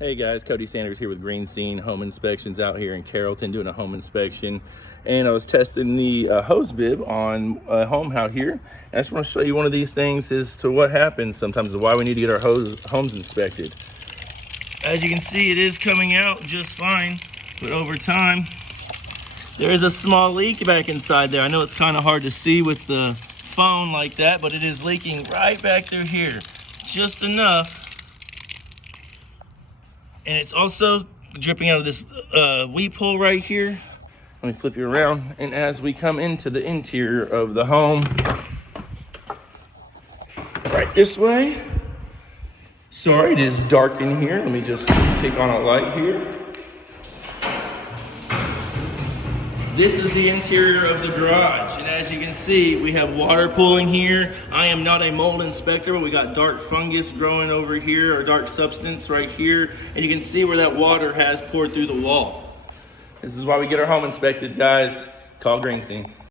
Hey guys, Cody Sanders here with Green Scene Home Inspections out here in Carrollton doing a home inspection. And I was testing the hose bib on a home out here. And I just want to show you one of these things as to what happens sometimes and why we need to get our homes inspected. As you can see, it is coming out just fine, but over time, there is a small leak back inside there. I know it's kind of hard to see with the phone like that, but it is leaking right back through here, just enough. And it's also dripping out of this weep hole right here. Let me flip you around. And as we come into the interior of the home, right this way. Sorry, it is dark in here. Let me just kick on a light here. This is the interior of the garage, and as you can see, we have water pooling here. I am not a mold inspector, but we got dark fungus growing over here, or dark substance right here, and you can see where that water has poured through the wall. This is why we get our home inspected, guys. Call Green Scene.